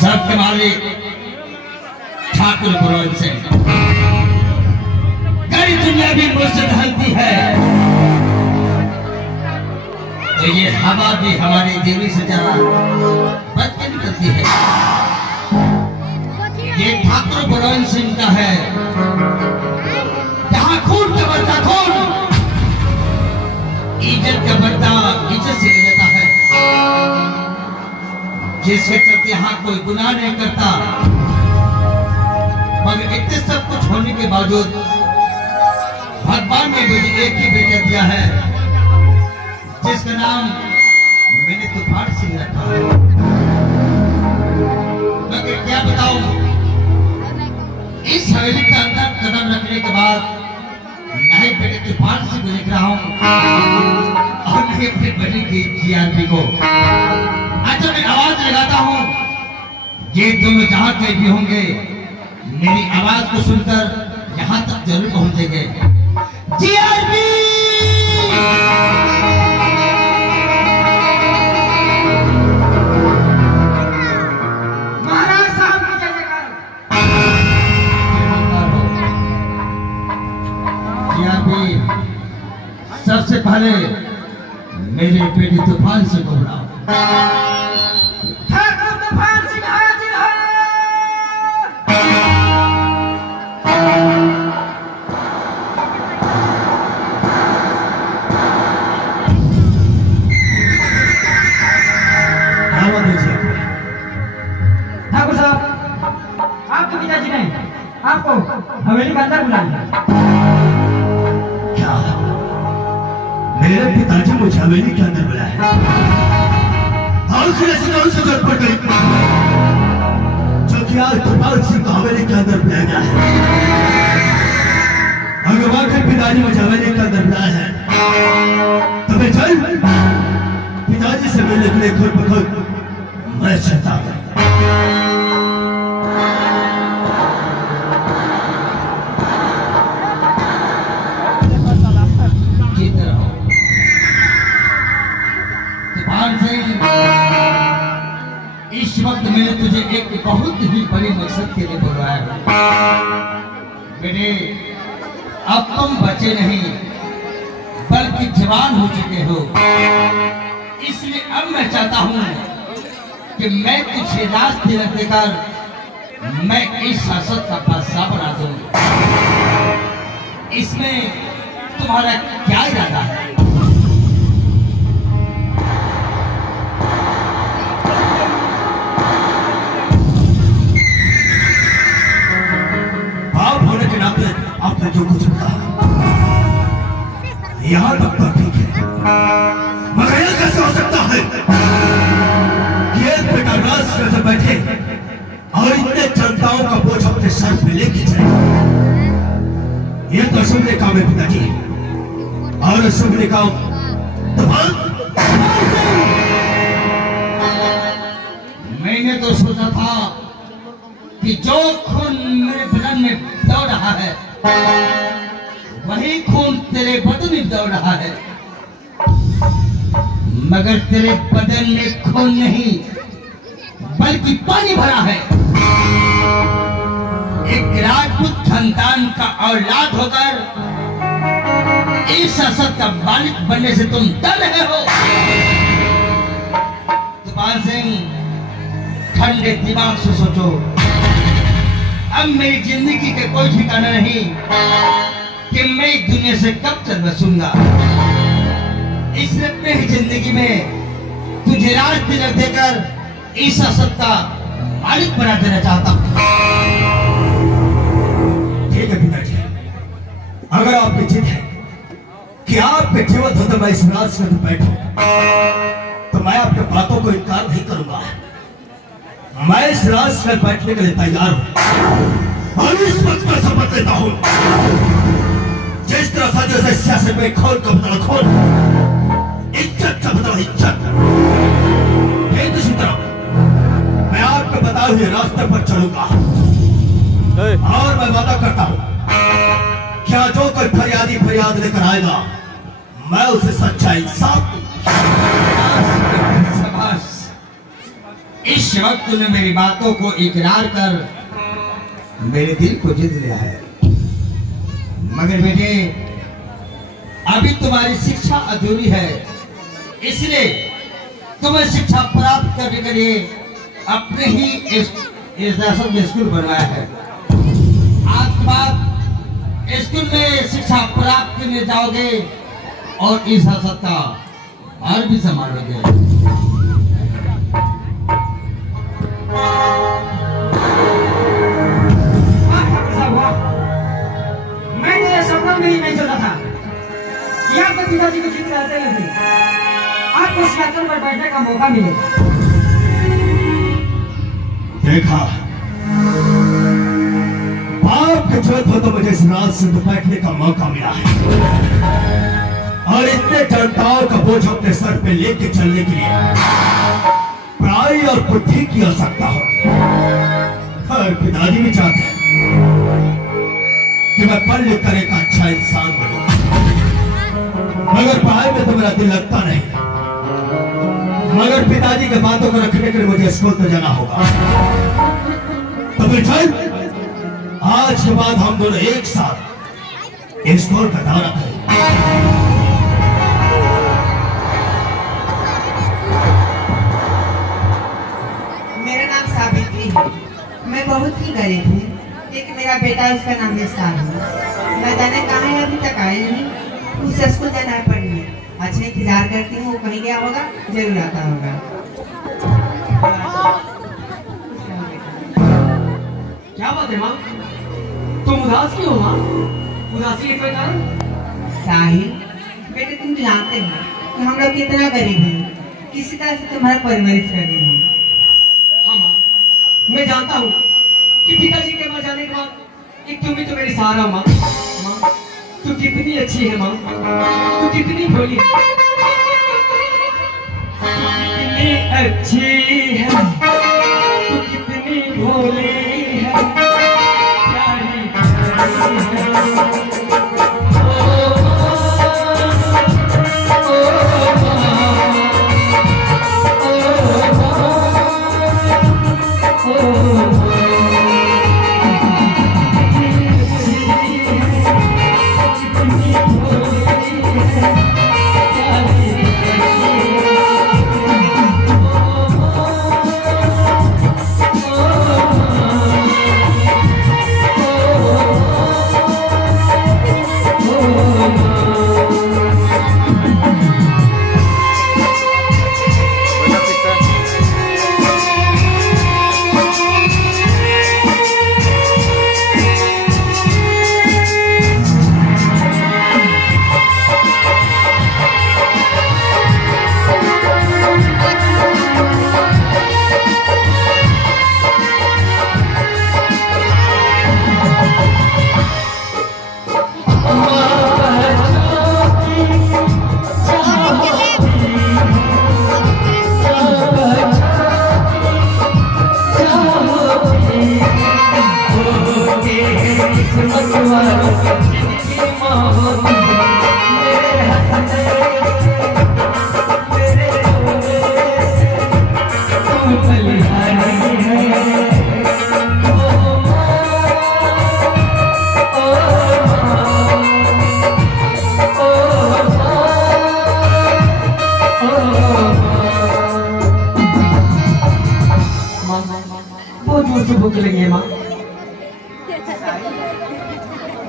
सबके मालिक ठाकुर बलवंत सिंह। गरी दुनिया भी मुझसे ढलती है तो ये हवा भी हमारी देवी से जरा बच के निकलती है। ये ठाकुर बलवंत सिंह का है, जहां खून का बदला खून, इज्जत का बदला इज्जत से ले जाता है। जिसके चलते यहाँ कोई गुनाह नहीं करता, मगर इतने सब कुछ होने के बावजूद भगवान ने मुझे एक ही बेटा दिया है, जिसका नाम मैंने तूफान सिंह रखा है। मगर क्या बताऊं, इस हवेली के अंदर कदम रखने के बाद नहीं बेटे तूफान सिंह को देख रहा हूं और नहीं अपनी बड़ी की जीआरपी को। अच्छा, मैं आवाज लगाता हूं, ये दोनों जहां कहीं भी होंगे मेरी आवाज को सुनकर यहां तक जरूर पहुंचेंगे। जीआरपी महाराज साहब की जय जयकार। जीआरपी सबसे पहले मेरे बेटे तूफान सिंह को बुलाओ। ठाकुर तूफान सिंह हाजिर है। ठाकुर साहब, आपके पिताजी ने आपको हवेली के अंदर बुलाया। क्या मेरे पिताजी मुझे हवेली के अंदर बुलाया? और फिर ऐसी कौन सी जरूरत पड़ गई जो कि आज तूफान सिंह को हवेली के अंदर बुलाया गया है? अगर वाकई पिताजी मुझे हवेली के अंदर बुलाया है तो मैं चल पिताजी से मिलने के लिए खुद ब खुद मैं चलता हूं। इस वक्त मैंने तुझे एक बहुत ही बड़ी मकसद के लिए बुलाया है। बेटे, अब तुम बचे नहीं बल्कि जवान हो चुके हो, इसलिए अब मैं चाहता हूं कि मैं तुझे रास्ते रख देकर मैं इस शासक का बादशाह बना दूं। इसमें तुम्हारा क्या इरादा है? आपने जो कुछ कहा यहाँ तक तो ठीक है, मगर यह कैसे हो सकता है कि एक बेटा राष्ट्र से बैठे और इतने जनताओं का बोझ अपने सर पे लेके जाए? यह तो अशुभ काम है पिताजी, और अशुभ काम मैंने तो सोचा था कि जो खून मेरे बदन में दौड़ रहा है वही खून तेरे बदन में दौड़ रहा है, मगर तेरे बदन में खून नहीं बल्कि पानी भरा है। एक राजपूत खानदान का औलाद होकर इस शासक का मालिक बनने से तुम डर रहे हो। तूफान सिंह, ठंडे दिमाग से सोचो। अब मेरी जिंदगी के कोई ठिकाना नहीं कि मैं इस दुनिया से कब तक बसूंगा। इसलिए मेरी जिंदगी में तुझे राज तिलक देकर इस शासक का मालिक बना देना चाहता हूं। ठीक है पिताजी, अगर आपकी जिद है कि आपके जीवन हो तो मैं इस राज में बैठूं, तो मैं आपके बातों को इनकार नहीं करूंगा। मैं इस राज में बैठने के लिए तैयार हूं और इस वक्त मैं शपथ लेता हूं, जिस तरह सदियों से सियासत में खोल का बदला खोल, इज्जत का बदला इज्जत, ठीक इसी तरह मैं आपके बताए हुए रास्ते पर चलूंगा। और मैं वादा करता हूं, क्या जो कोई फरियादी फरियाद लेकर आएगा मैं उसे सच्चा इंसाफ दूंगा। इस वक्त तूने मेरी बातों को इकरार कर मेरे दिल को जीत लिया है, मगर बेटे अभी तुम्हारी शिक्षा अधूरी है, इसलिए तुम्हें शिक्षा प्राप्त करने के लिए अपने ही इस स्कूल बनवाया है। आज के बाद स्कूल में शिक्षा प्राप्त करने जाओगे और इस हसद का और भी संभालोगे। मैंने सपना में ही नहीं सोचा था कि आपके पिताजी को चित्र रहते हुए आपको सिंहासन पर बैठने का मौका मिलेगा। देखा, बाप के जरूरत हो तो मुझे इस रात से बैठने का मौका मिला है और इतने जनताओं का बोझ अपने सर पे लेके चलने के लिए पढ़ाई और बुद्धि की आवश्यकता हो। और पिताजी भी चाहते हैं कि मैं पढ़ लिख कर एक अच्छा इंसान बनूं, मगर पढ़ाई में तो मेरा दिल लगता नहीं। मगर पिताजी के बातों को रखने के लिए मुझे स्कूल तो जाना होगा। तो फिर चल, आज के बाद हम दोनों एक साथ स्कूल का दौरा करें। मेरा नाम सावित्री है। मैं बहुत ही गरीब हूँ, लेकिन मेरा बेटा उसका नाम विशाल है। मैं जाने कहाँ है, अभी तक आया नहीं। उसे स्कूल जाना है पढ़ने। अच्छा इंतजार करती हूँ, वो कहीं गया होगा, जरूर आता होगा। क्या बात है माँ, तुम उदास क्यों हो माँ? उदासी के कोई कारण? साहिल बेटे, तुम जानते हो कि हम लोग कितना गरीब हैं, किसी तरह से तुम्हारा परवरिश कर रही हूँ। हाँ माँ, मैं जानता हूँ कि पिताजी के मर जाने के बाद एक तुम ही तो मेरी सहारा माँ। माँ तू कितनी अच्छी है माँ, तू कितनी भोली है, कितनी अच्छी है, तू कितनी भोली है, प्यारी है। भूख लगी है माँ।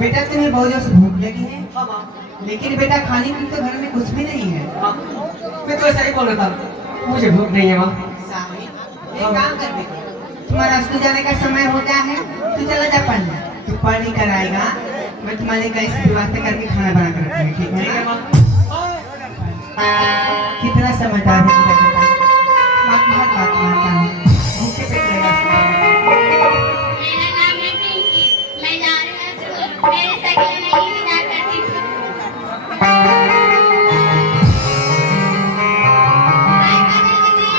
बेटा तुम्हें बहुत जोर से भूख लगी है? लेकिन बेटा खाने के लिए तो घर में कुछ भी नहीं है। मैं तो ऐसा ही बोल रहा था, मुझे भूख नहीं है माँ। साहिल, एक काम कर बेटा, तुम्हारा स्कूल जाने का समय होता है, तू चला जा पढ़ने। तू पढ़ नहीं कर आएगा, मैं तुम्हारे घर से व्यवस्था करके खाना बना कर रखूंगी, ठीक है ना? कितना समझदार है बेटा, माँ की हर बात मानता है। भूखे पेट रहेगा। मेरा नाम है पिंकी, मैं जा रही हूँ स्कूल। मेरे साइकिल में ही इंतजार करती हूँ। हाय काजल दीदी।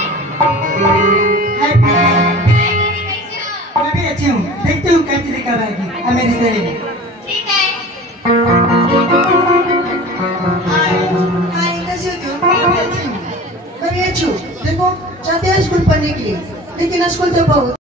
हाय प्रिया, हाय दीदी, कैसी हो? मैं भी अच्छी हूँ। देखती हूँ कैसी दिक्कत आएगी मेरी सहेली। ठीक है। हाय कैसे हो तुम? मैं भी अच्छी हूँ। देखो चाहते हैं स्कूल पढ़ने के लिए, लेकिन स्कूल तो बहुत